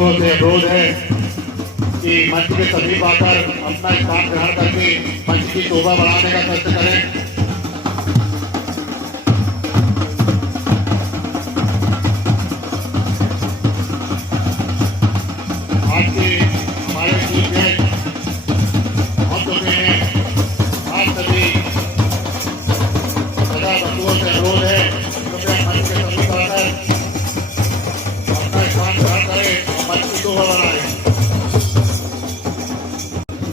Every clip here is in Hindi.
बंधुओं से अनुरोध है कि मंच के समीप आकर अपना स्थान ग्रहण करके मंच की शोभा बढ़ाने का कष्ट करें। आज के हमारे चीफ गेस्ट पहुंच चुके हैं। आज सभी सदा बंधुओं से अनुरोध है कृपया मंच के समीप आकर अपना स्थान ग्रहण करें और मंच की शोभा बढ़ाएं।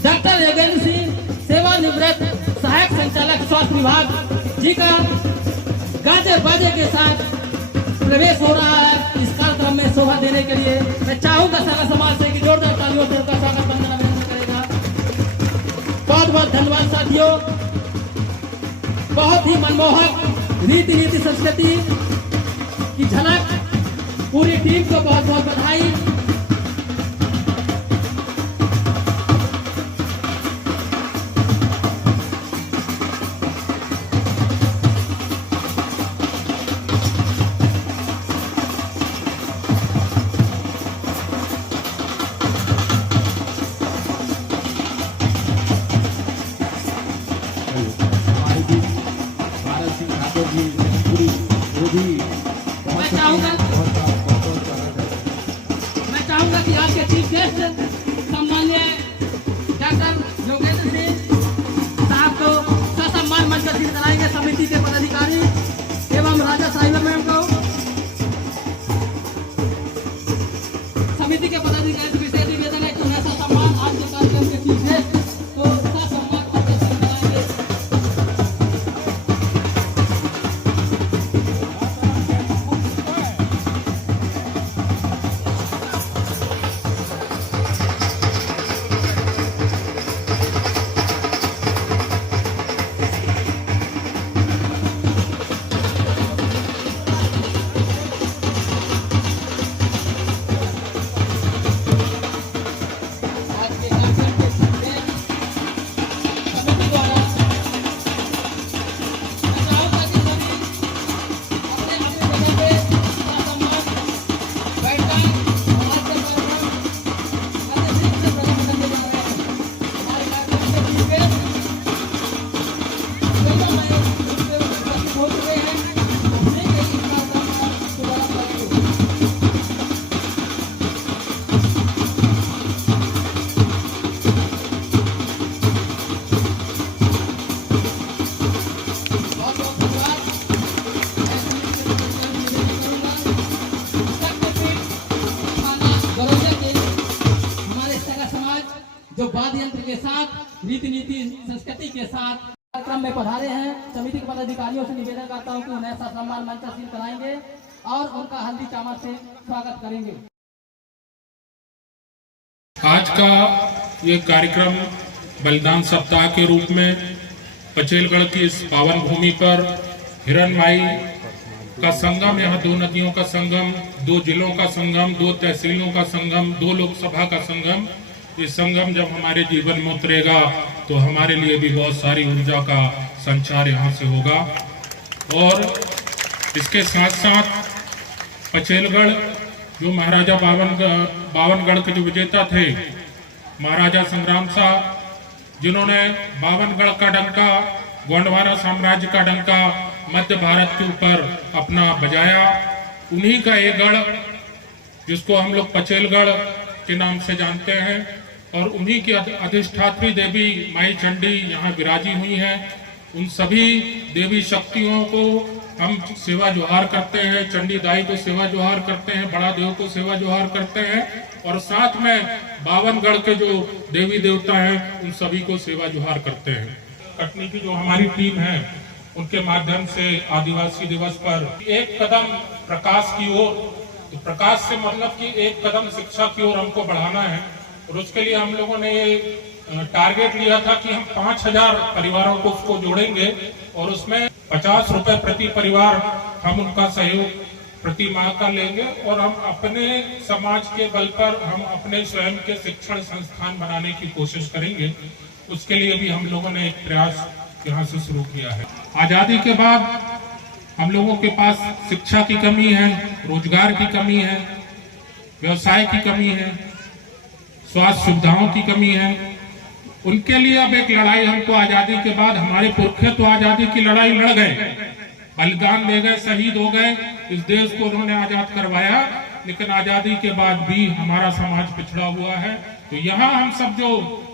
डॉक्टर योगेंद्र सिंह सेवानिवृत्त सहायक संचालक स्वास्थ्य विभाग जी का गाजे बाजे के साथ प्रवेश हो रहा है। इस कार्यक्रम में शोभा देने के लिए मैं चाहूंगा सारा समाज से कि जोरदार तालियों से उनका स्वागत वंदना करेगा। बहुत बहुत धन्यवाद साथियों। बहुत ही मनमोहक रीति नीति संस्कृति की झलक। पूरी टीम को बहुत बहुत बधाई। मैं चाहूंगा कि आज के चीफ गेस्ट सम्माननीय डॉक्टर योगेंद्र सिंह साहब को ससम्मान मंच पर कराएंगे। समिति के पदाधिकारी एवं राजा साहिबा मैम को समिति के पदाधिकारी से विशेष निवेदन है कि उन्हें ससम्मान आज के कार्यक्रम के चीफ गेस्ट को ससम्मान प्रदर्शन कराएंगे। जो वाद्य यंत्र के साथ रीति नीति संस्कृति के साथ कार्यक्रम में पधारे हैं। समिति के पदाधिकारियों से निवेदन करता हूं कि उन्हें सम्मान मंचासीन कराएंगे और उनका हल्दी चावल से स्वागत करेंगे। आज का ये कार्यक्रम बलिदान सप्ताह के रूप में पचेलगढ़ की इस पावन भूमि पर हिरणमाई का संगम, यहाँ दो नदियों का संगम, दो जिलों का संगम, दो तहसीलों का संगम, दो लोकसभा का संगम। ये संगम जब हमारे जीवन में उतरेगा तो हमारे लिए भी बहुत सारी ऊर्जा का संचार यहाँ से होगा। और इसके साथ साथ पचेलगढ़ जो महाराजा बावनगढ़ के जो विजेता थे, महाराजा संग्राम शाह, जिन्होंने बावनगढ़ का डंका, गोंडवाना साम्राज्य का डंका मध्य भारत के ऊपर अपना बजाया, उन्हीं का एक गढ़ जिसको हम लोग पचेलगढ़ के नाम से जानते हैं, और उन्हीं की अधिष्ठात्री देवी माई चंडी यहाँ विराजी हुई हैं। उन सभी देवी शक्तियों को हम सेवा जोहार करते हैं, चंडी दाई को सेवा जोहार करते हैं, बड़ा देव को सेवा जोहार करते हैं, और साथ में बावनगढ़ के जो देवी देवता हैं उन सभी को सेवा जोहार करते हैं। कटनी की जो हमारी टीम है उनके माध्यम से आदिवासी दिवस पर एक कदम प्रकाश की ओर, तो प्रकाश से मतलब कि एक कदम शिक्षा की ओर हमको बढ़ाना है, और उसके लिए हम लोगों ने ये टारगेट लिया था कि हम 5000 परिवारों को उसको जोड़ेंगे, और उसमें 50 रुपए प्रति परिवार हम उनका सहयोग प्रति माह का लेंगे, और हम अपने समाज के बल पर हम अपने स्वयं के शिक्षण संस्थान बनाने की कोशिश करेंगे। उसके लिए भी हम लोगों ने एक प्रयास यहाँ से शुरू किया है। आजादी के बाद हम लोगों के पास शिक्षा की कमी है, रोजगार की कमी है, व्यवसाय की कमी है, स्वास्थ्य सुविधाओं की कमी है। उनके लिए अब एक लड़ाई हमको आजादी के बाद, हमारे पुरखे तो आजादी की लड़ाई लड़ गए, बलिदान दे गए, शहीद हो गए, इस देश को उन्होंने आजाद करवाया, लेकिन आजादी के बाद भी हमारा समाज पिछड़ा हुआ है। तो यहाँ हम सब जो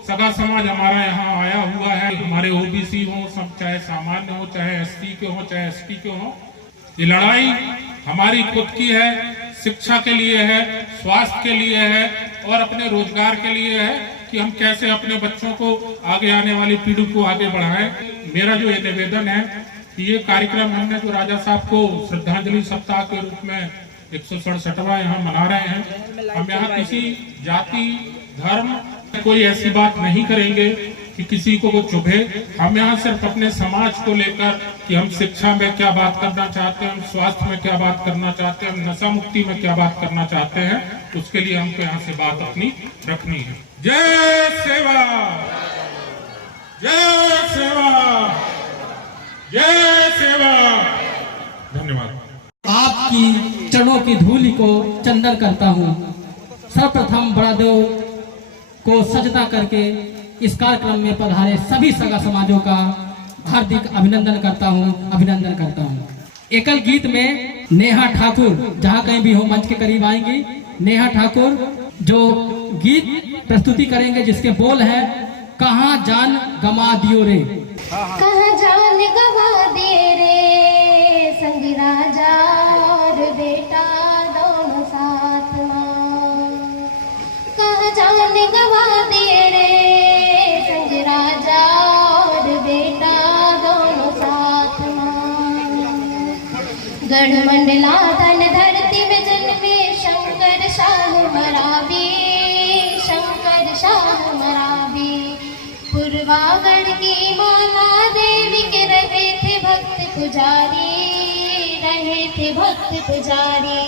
सगा समाज हमारा यहाँ आया हुआ है, हमारे ओबीसी हो, सब चाहे सामान्य हो, चाहे एसटी के हो, चाहे एसटी के हो, ये लड़ाई हमारी खुद की है, शिक्षा के लिए है, स्वास्थ्य के लिए है और अपने रोजगार के लिए है कि हम कैसे अपने बच्चों को, आगे आने वाली पीढ़ी को आगे बढ़ाएं। मेरा जो ये निवेदन है कि ये कार्यक्रम हमने जो राजा साहब को श्रद्धांजलि सप्ताह के रूप में 167वां यहाँ मना रहे हैं, हम यहाँ किसी जाति धर्म कोई ऐसी बात नहीं करेंगे कि किसी को वो चुभे। हम यहाँ सिर्फ अपने समाज को लेकर कि हम शिक्षा में क्या बात करना चाहते हैं, हम स्वास्थ्य में क्या बात करना चाहते हैं, हम नशा मुक्ति में क्या बात करना चाहते हैं, उसके लिए हमको यहाँ से बात अपनी रखनी है। जय सेवा, जय सेवा, जय सेवा। धन्यवाद। आपकी चरणों की धूलि को चंदन करता हूँ। सर्वप्रथम बड़ादेव को सजदा करके इस कार्यक्रम में पधारे सभी सगा समाजों का हार्दिक अभिनंदन करता हूँ। एकल गीत में नेहा ठाकुर, जहाँ कहीं भी हो मंच के करीब आएंगी, नेहा ठाकुर जो गीत प्रस्तुति करेंगे, जिसके बोल है कहाँ जान गमा दियो रे, कहाँ जान गवा दे रे, संग राजा और बेटा दोनों साथ मां, कहाँ जान गवा दे रे, संग राजा और बेटा दोनों साथ मां, गढ़ मंडला धन धरती में जन्मे शंकर शाह मरावी, शंकर शाह मरावी, पूर्वागढ़ की माला देवी के रहे थे भक्त पुजारी, रहे थे भक्त पुजारी,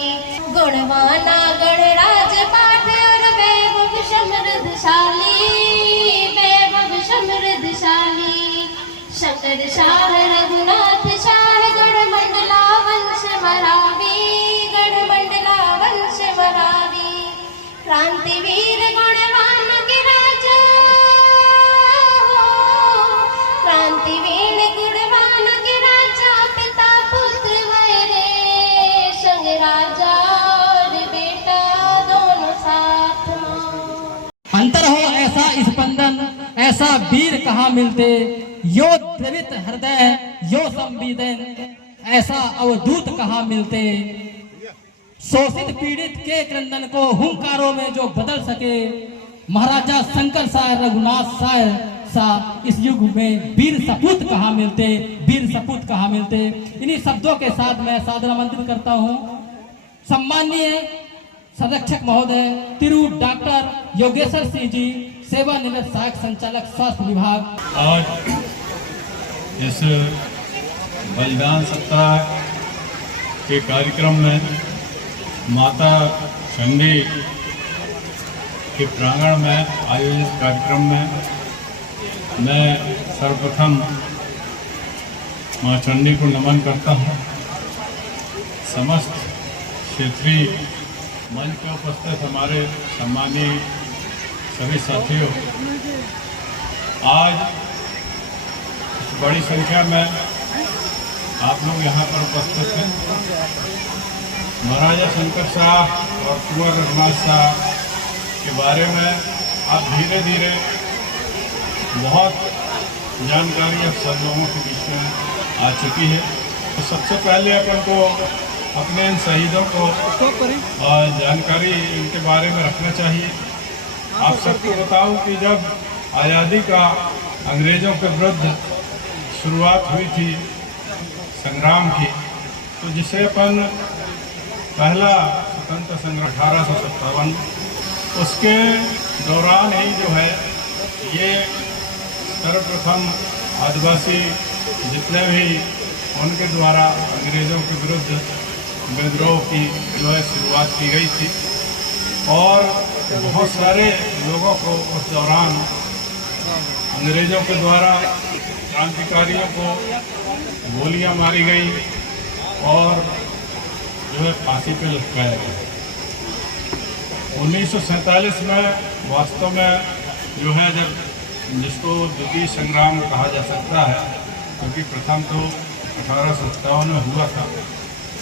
गुणवाना गणराज पाठ और वैभव समृद्धशाली, वैभव समृद्धशाली, शंकर शाह रघुनाथ शाह गढ़ मंडला वंश मरावी, गढ़ मंडला वंश मरावी, क्रांतिवीर गुणवान के राजा, क्रांतिवीर गुणवान के राजा, पिता पुत्र मेरे, संग राजा और बेटा दोनों साथ मां। अंतर हो ऐसा स्पंदन, ऐसा वीर कहाँ मिलते, यो द्रवित हृदय यो संवेदन, ऐसा अवधूत कहाँ मिलते, शोषित पीड़ित के क्रंदन को हुंकारों में जो बदल सके, महाराजा शंकर शाह रघुनाथ शाह इस युग में वीर सपूत कहाँ मिलते, वीर सपूत कहाँ मिलते। इन्हीं शब्दों के साथ मैं सादर आमंत्रित करता हूँ सम्माननीय संरक्षक महोदय तिरु डॉक्टर योगेश्वर सिंह जी, सेवानिवृत्त सहायक संचालक स्वास्थ्य विभाग। आज इस बलिदान सप्ताह के कार्यक्रम में माता चंडी के प्रांगण में आयोजित कार्यक्रम में मैं सर्वप्रथम माँ चंडी को नमन करता हूँ। समस्त क्षेत्रीय मंच पर उपस्थित हमारे सम्मानीय सभी साथियों, आज बड़ी संख्या में आप लोग यहाँ पर उपस्थित हैं। महाराजा शंकर शाह और कुंवर रघुनाथ शाह के बारे में आप धीरे धीरे बहुत जानकारी अब सब लोगों के बीच में आ चुकी है। तो सबसे पहले अपन को अपने इन शहीदों को जानकारी इनके बारे में रखना चाहिए। आप सबको बताऊं कि जब आज़ादी का अंग्रेज़ों के विरुद्ध शुरुआत हुई थी संग्राम की, तो जिसे अपन पहला स्वतंत्र संग्राम 1857, उसके दौरान ही जो है ये सर्वप्रथम आदिवासी जितने भी उनके द्वारा अंग्रेज़ों के विरुद्ध विद्रोह की जो है शुरुआत की गई थी और बहुत सारे लोगों को उस दौरान अंग्रेज़ों के द्वारा क्रांतिकारियों को गोलियां मारी गई और जो है फांसी पे लटकाया गया। 1947 में वास्तव में जो है जब जिसको द्वितीय संग्राम कहा जा सकता है, क्योंकि प्रथम तो 1857 में हुआ था,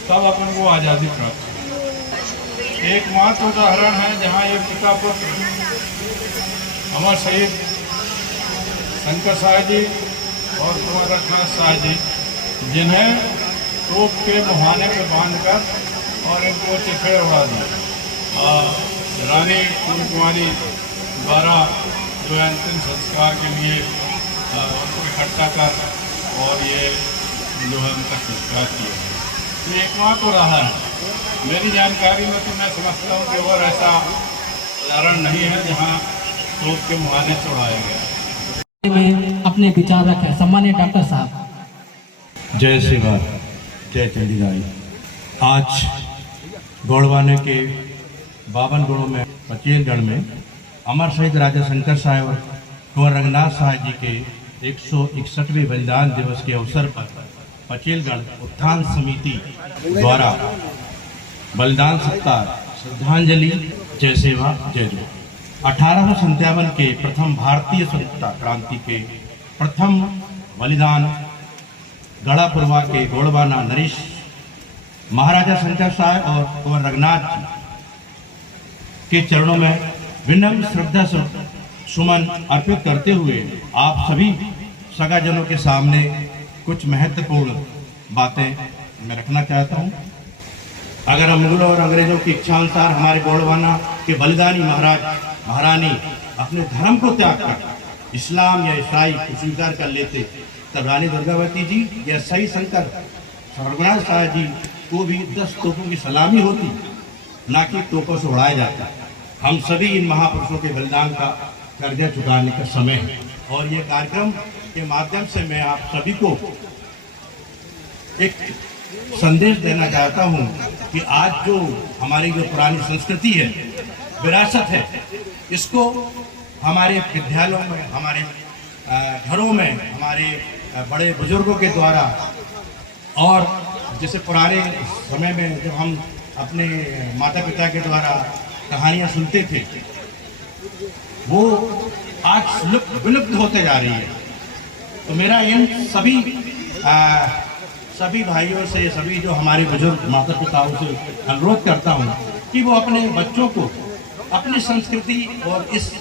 तब अपन को आज़ादी प्राप्त हुई। एकमात्र उदाहरण है जहाँ एक पिता पुत्र अमर शहीद शंकर साय जी और कुंवर रघुनाथ साय जी, जिन्हें तोप के मुहाने पे बांधकर और इनको चिथड़वा दिया। रानी पूर्ण कुमारी द्वारा जो है अंतिम संस्कार के लिए उनको इकट्ठा कर और ये जो है उनका संस्कार किया। तो एकमात्र रहा है मेरी जानकारी में, तो मैं समझता हूँ कि और ऐसा उदाहरण नहीं है जहाँ तोप के मुहाने चढ़ाए गए। में अपने विचार रखें सम्मान्य डॉक्टर साहब। जय शिवा, जय चंडीदाई। आज गौड़वाने के 52 गढ़ों में पचेलगढ़ में अमर शहीद राजा शंकर साय और कुंवर रघुनाथ साय जी के 161वें बलिदान दिवस के अवसर पर पचेलगढ़ उत्थान समिति द्वारा बलिदान सप्ताह श्रद्धांजलि जय सेवा जय जो 1857 के प्रथम भारतीय स्वतंत्रता क्रांति के प्रथम बलिदान गढ़ापुरवा के गोड़वाना नरेश महाराजा शंकर साय और कुंवर रघुनाथ जी के चरणों में विनम्र श्रद्धा सुमन अर्पित करते हुए आप सभी सगाजनों के सामने कुछ महत्वपूर्ण बातें मैं रखना चाहता हूं। अगर हम मुगलों और अंग्रेजों की इच्छा अनुसार हमारे गोड़वाना के बलिदानी महाराज महारानी अपने धर्म को त्याग कर इस्लाम या ईसाई को स्वीकार कर लेते, तब रानी दुर्गावती जी या सही शंकर रघुनाथ साय जी को भी 10 तोपों की सलामी होती, ना कि तोपों से उड़ाया जाता। हम सभी इन महापुरुषों के बलिदान का कर्जा चुकाने का समय है और ये कार्यक्रम के माध्यम से मैं आप सभी को एक संदेश देना चाहता हूँ कि आज जो हमारी जो पुरानी संस्कृति है, विरासत है, इसको हमारे विद्यालयों में, हमारे घरों में, हमारे बड़े बुजुर्गों के द्वारा और जैसे पुराने समय में जब हम अपने माता पिता के द्वारा कहानियाँ सुनते थे, वो आज विलुप्त होते जा रही है। तो मेरा इन सभी भाइयों से, सभी जो हमारे बुजुर्ग माता पिताओं से अनुरोध करता हूँ कि वो अपने बच्चों को अपनी संस्कृति और इस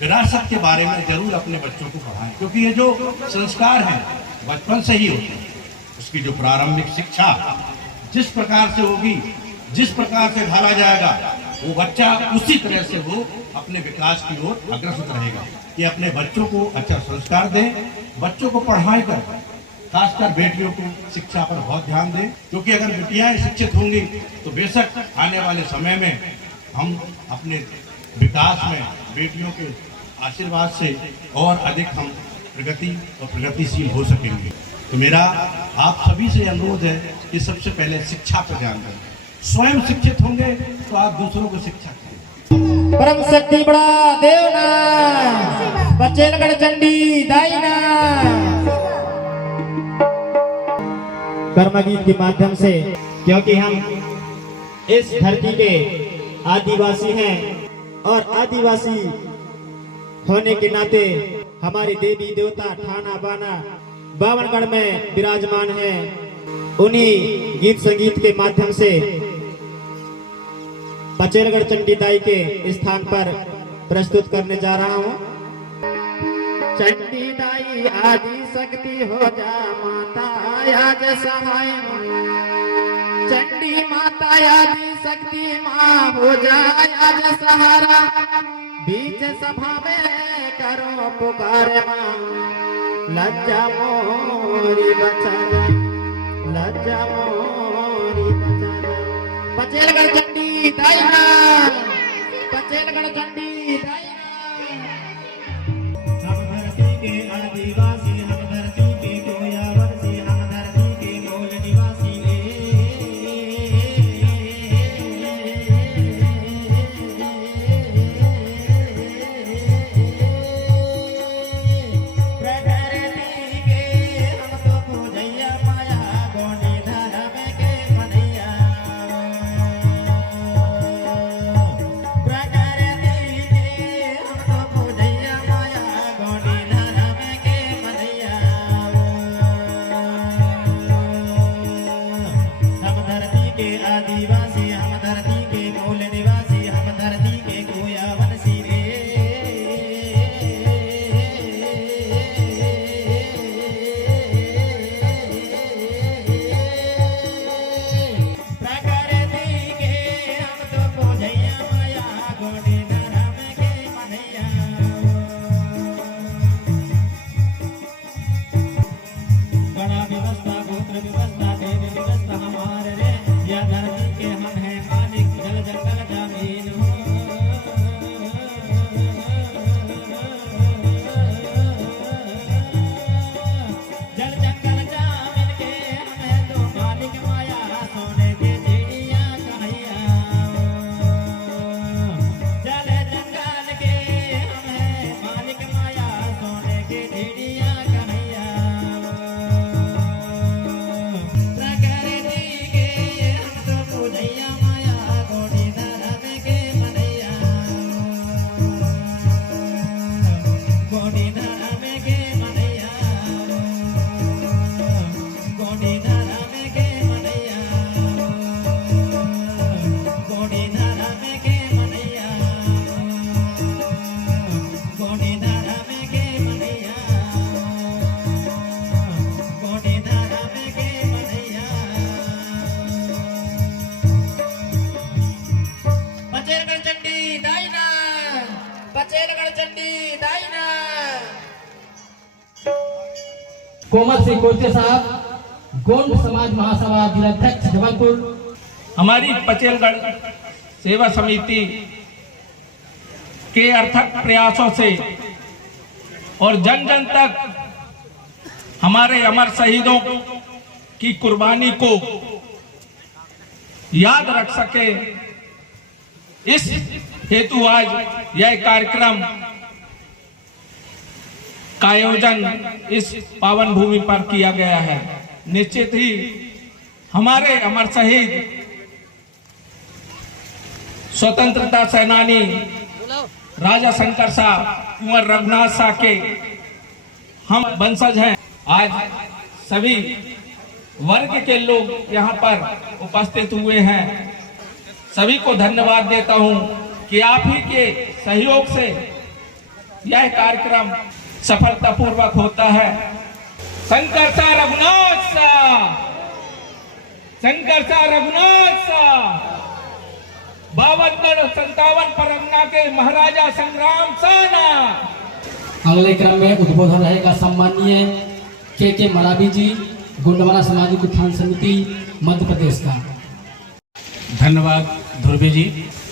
विरासत के बारे में जरूर अपने बच्चों को पढ़ाएं, क्योंकि ये जो संस्कार हैं बचपन से ही होते हैं। उसकी जो प्रारंभिक शिक्षा जिस प्रकार से होगी, जिस प्रकार से ढाला जाएगा, वो बच्चा उसी तरह से वो अपने विकास की ओर अग्रसर रहेगा। कि अपने बच्चों को अच्छा संस्कार दें, बच्चों को पढ़ाई कर, खासकर बेटियों को शिक्षा पर बहुत ध्यान दें, क्योंकि अगर बेटियां शिक्षित होंगी तो बेशक आने वाले समय में हम अपने विकास में बेटियों के आशीर्वाद से और अधिक हम प्रगति और प्रगतिशील हो सकेंगे। तो मेरा आप सभी से अनुरोध है कि सबसे पहले शिक्षा पर ध्यान दें। स्वयं शिक्षित होंगे तो आप दूसरों को शिक्षा करें। परम शक्ति बड़ा देवना, पचेलगढ़ चंडी दाईना। कर्म गीत के माध्यम से, क्योंकि हम इस धरती के आदिवासी हैं और आदिवासी होने के नाते हमारे देवी देवता ठाना बाना बावनगढ़ में विराजमान हैं। उन्हीं गीत संगीत के माध्यम से पचेलगढ़ चंडी दाई के स्थान पर प्रस्तुत करने जा रहा हूँ। चंडी दाई आदि शक्ति हो जा माता आज सहाय, चंडी माता आदि शक्ति माँ हो जा आज सहारा। बीच सभा में करो पुकार माँ, लज्जा मोरी बचाना, लज्जा मोरी बचाना। पचेलगढ़ चंडी दाईना, पचेलगढ़ चंडी दाईना। हम धरती के आदिवासी, हम धरती के कोयावरसी, हम धरती के मूल निवासी प्रकृति के हम तो पूजैया माया गोनी धर्म के मनैया। कोमल सिंह कोटे साहब, गोंड समाज महासभा जिलाध्यक्ष जबलपुर। हमारी पचेलगढ़ सेवा समिति के अर्थक प्रयासों से और जन जन तक हमारे अमर शहीदों की कुर्बानी को याद रख सके, इस हेतु आज यह कार्यक्रम का आयोजन इस पावन भूमि पर किया गया है। निश्चित ही हमारे अमर शहीद स्वतंत्रता सेनानी राजा शंकर शाह, कुंवर रघुनाथ शाह के हम वंशज हैं। आज सभी वर्ग के लोग यहाँ पर उपस्थित हुए हैं। सभी को धन्यवाद देता हूँ कि आप ही के सहयोग से यह कार्यक्रम सफलतापूर्वक होता है। शंकर शाह रघुनाथ शाह, शंकर शाह रघुनाथ शाह, 52 57 परगना के महाराजा संग्राम सेना। अगले क्रम में उद्बोधन रहेगा सम्मानीय के मरावी जी, गोंडवाना सामाजिक उत्थान समिति मध्य प्रदेश का। धन्यवाद ध्रुवी जी।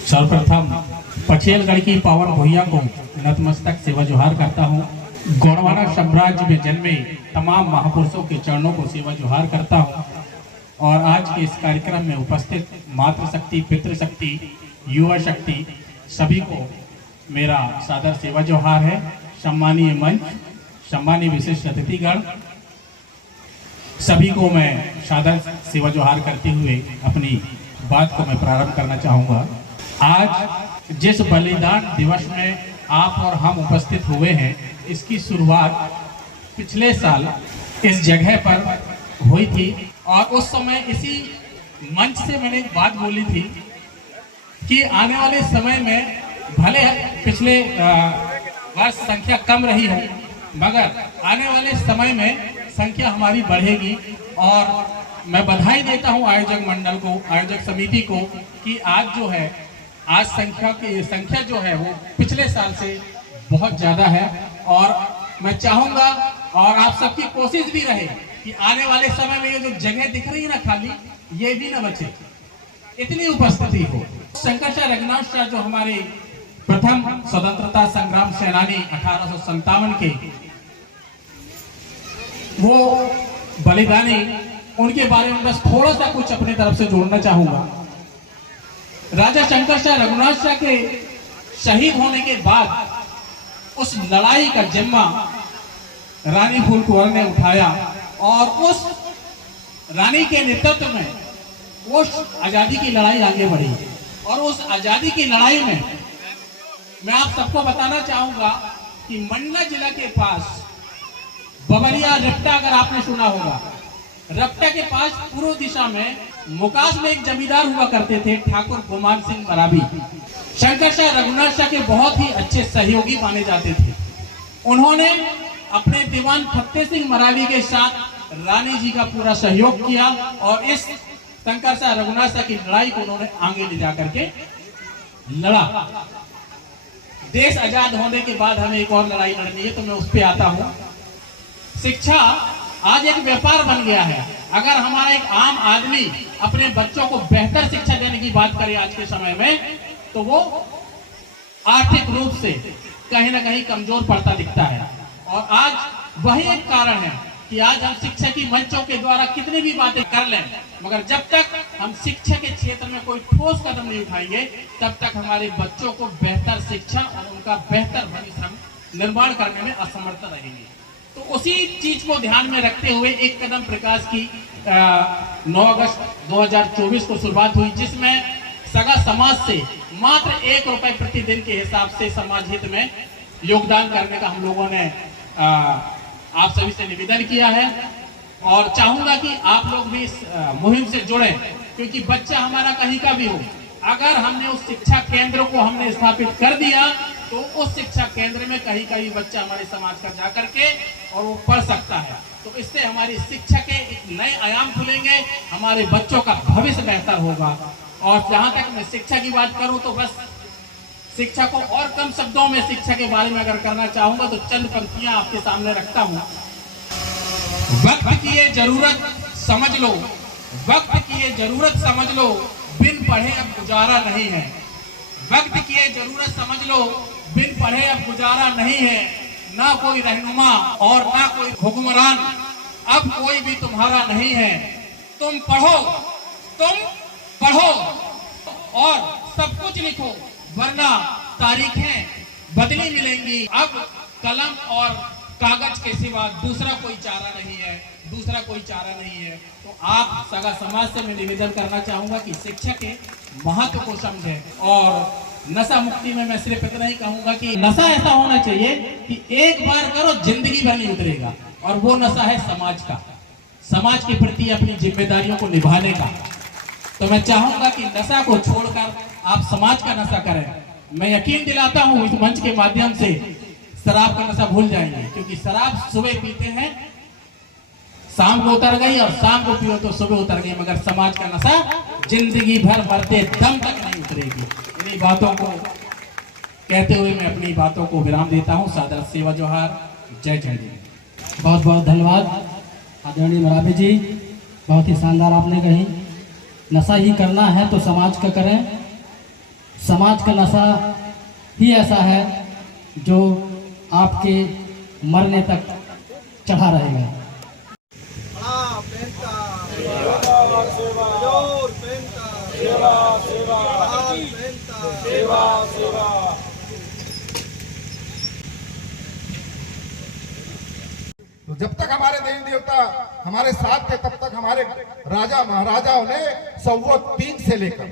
सर्वप्रथम पचेलगढ़ की पावन भूइया को नतमस्तक सेवा जोहार करता हूँ। गोंडवाना साम्राज्य में जन्मे तमाम महापुरुषों के चरणों को सेवा जोहार करता हूँ। और आज के इस कार्यक्रम में उपस्थित मातृशक्ति, पितृशक्ति, युवा शक्ति सभी को मेरा सादर सेवा जोहार है। सम्मानीय मंच, सम्मानीय विशिष्ट अतिथिगण, सभी को मैं सादर सेवा जोहार करते हुए अपनी बात को मैं प्रारंभ करना चाहूँगा। आज जिस बलिदान दिवस में आप और हम उपस्थित हुए हैं, इसकी शुरुआत पिछले साल इस जगह पर हुई थी। और उस समय इसी मंच से मैंने एक बात बोली थी कि आने वाले समय में भले पिछले वर्ष संख्या कम रही हो, मगर आने वाले समय में संख्या हमारी बढ़ेगी। और मैं बधाई देता हूं आयोजक मंडल को, आयोजक समिति को कि आज जो है, आज संख्या जो है वो पिछले साल से बहुत ज़्यादा है। और मैं चाहूँगा और आप सबकी कोशिश भी रहे कि आने वाले समय में ये जो जगह दिख रही है ना खाली, ये भी ना बचे, इतनी उपस्थिति हो। शंकर शाह रघुनाथ शाह जो हमारे प्रथम स्वतंत्रता संग्राम सेनानी 1857 के वो बलिदानी, उनके बारे में बस थोड़ा सा कुछ अपनी तरफ से जोड़ना चाहूंगा। राजा शंकर शाह रघुनाथ शाह के शहीद होने के बाद उस लड़ाई का जिम्मा रानी फूल कुंवर ने उठाया और उस रानी के नेतृत्व में उस आजादी की लड़ाई आगे बढ़ी। और उस आजादी की लड़ाई में मैं आप सबको बताना चाहूंगा कि मंडला जिला के पास बबरिया रपटा, अगर आपने सुना होगा, रपटा के पास पूर्व दिशा में मुकास में एक जमींदार हुआ करते थे, ठाकुर गुमान सिंह मरावी। शंकर शाह रघुनाथ शाह के बहुत ही अच्छे सहयोगी माने जाते थे। उन्होंने अपने दीवान फतेह सिंह मरावी के साथ रानी जी का पूरा सहयोग किया और इस शंकर शाह रघुनाथ शाह की लड़ाई को उन्होंने आगे ले जाकर के लड़ा। देश आजाद होने के बाद हमें एक और लड़ाई लड़नी है, तो मैं उस पर आता हूं। शिक्षा आज एक व्यापार बन गया है। अगर हमारा एक आम आदमी अपने बच्चों को बेहतर शिक्षा देने की बात करे आज के समय में, तो वो आर्थिक रूप से कहीं ना कहीं कमजोर पड़ता दिखता है। और आज वही एक कारण है कि आज हम शिक्षा की मंचों के द्वारा कितनी भी बातें कर लें, मगर जब तक हम शिक्षा के क्षेत्र में कोई ठोस कदम नहीं उठाएंगे, तब तक हमारे बच्चों को बेहतर शिक्षा और उनका बेहतर भविष्य निर्माण करने में असमर्थ रहेंगे। तो उसी चीज को ध्यान में रखते हुए एक कदम प्रकाश की 9 अगस्त 2024 को शुरुआत हुई, जिसमें सगा समाज से मात्र 1 रुपए प्रतिदिन के हिसाब से समाज हित में योगदान करने का हम लोगों ने आप सभी से निवेदन किया है। और चाहूंगा कि आप लोग भी इस मुहिम से जुड़ें, क्योंकि बच्चा हमारा कहीं का भी हो, अगर हमने उस शिक्षा केंद्र को हमने स्थापित कर दिया, तो उस शिक्षा केंद्र में कहीं का भी बच्चा हमारे समाज का जा करके और वो पढ़ सकता है। तो इससे हमारी शिक्षा के एक नए आयाम खुलेंगे, हमारे बच्चों का भविष्य बेहतर होगा। और जहां तक मैं शिक्षा की बात करूं, तो बस शिक्षा को और कम शब्दों में शिक्षा के बारे में अगर करना चाहूंगा, तो चंद पंक्तियां आपके सामने रखता हूं। वक्त की ये जरूरत समझ लो, वक्त की ये जरूरत समझ लो, बिन पढ़े अब गुजारा नहीं है। वक्त की ये जरूरत समझ लो, बिन पढ़े अब गुजारा नहीं है। ना कोई रहनुमा और ना कोई हुक्मरान, अब कोई भी तुम्हारा नहीं है। तुम पढ़ो और सब कुछ लिखो, वरना तारीखें बदली मिलेंगी। अब कलम और कागज के सिवा दूसरा कोई चारा नहीं है, दूसरा कोई चारा नहीं है। तो आप सगा समाज से मैं निवेदन करना चाहूंगा कि शिक्षा के महत्व को समझें। और नशा मुक्ति में मैं सिर्फ इतना ही कहूंगा कि नशा ऐसा होना चाहिए कि एक बार करो जिंदगी भर नहीं उतरेगा, और वो नशा है समाज का, समाज के प्रति अपनी जिम्मेदारियों को निभाने का। तो मैं चाहूंगा कि नशा को छोड़कर आप समाज का नशा करें। मैं यकीन दिलाता हूं इस मंच के माध्यम से शराब का नशा भूल जाएंगे, क्योंकि शराब सुबह पीते हैं, शाम को उतर गई, और शाम को पियो तो सुबह उतर गई, मगर समाज का नशा जिंदगी भर मरते दम तक नहीं उतरेगी। इन्हीं बातों को कहते हुए मैं अपनी बातों को विराम देता हूं। सादर सेवा जोहार, जय जय जी। बहुत बहुत धन्यवाद आदरणीय मरावी जी, बहुत ही शानदार आपने कही। नशा ही करना है तो समाज का करें, समाज का नशा ही ऐसा है जो आपके मरने तक चढ़ा रहेगा। तो जब तक हमारे देवी देवता हमारे साथ थे, तब तक हमारे राजा महाराजाओं ने 3 से लेकर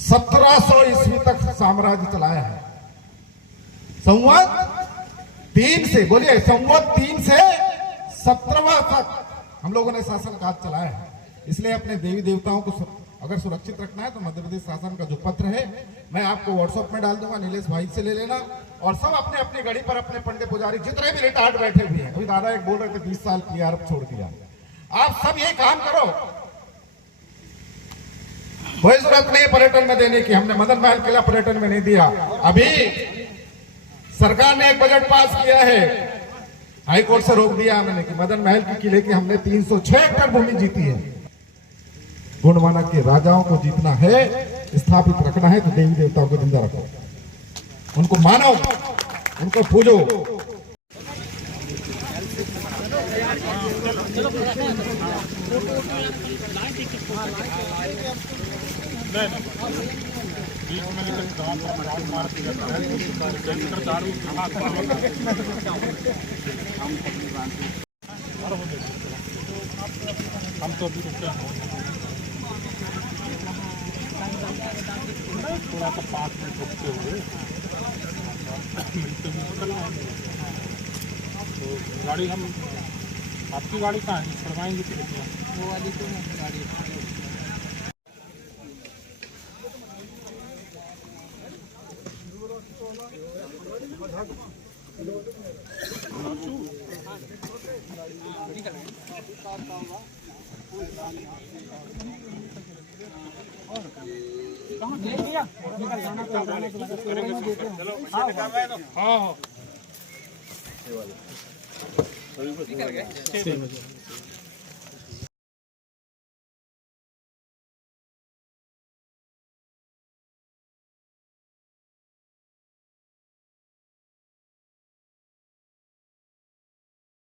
1700 ईस्वी तक साम्राज्य चलाया है। संवत 3 से, बोलिए, संवत 3 से 17वां तक हम लोगों ने शासन काज चलाया है। इसलिए अपने देवी देवताओं को अगर सुरक्षित रखना है तो मध्य प्रदेश शासन का जो पत्र है मैं आपको व्हाट्सएप में डाल दूंगा, नीलेश भाई से ले लेना। और सब अपने अपनी घड़ी पर अपने पंडित पुजारी जितने भी रिटायर्ड बैठे हुए हैं, अभी दादा एक बोल रहे थे 20 साल किया अब छोड़ दिया, आप सब ये काम करो। कोई जरूरत नहीं पर्यटन में देने की, हमने मदन महल किला पर्यटन में नहीं दिया। अभी सरकार ने एक बजट पास किया है, हाईकोर्ट से रोक दिया हमने कि मदन महल के किले की हमने 306 हेक्टेयर भूमि जीती है। गुणवाना के राजाओं को जीतना है, स्थापित रखना है तो देवी देवताओं को जिंदा रखो, उनको मानो, उनको पूजो। हम तो अभी थोड़ा सा 5 मिनट रुकते हुए तो गाड़ी हम, आपकी गाड़ी कहाँ है, छुड़वाएंगे तो वो वाली तो गाड़ी। हाँ 6 बजे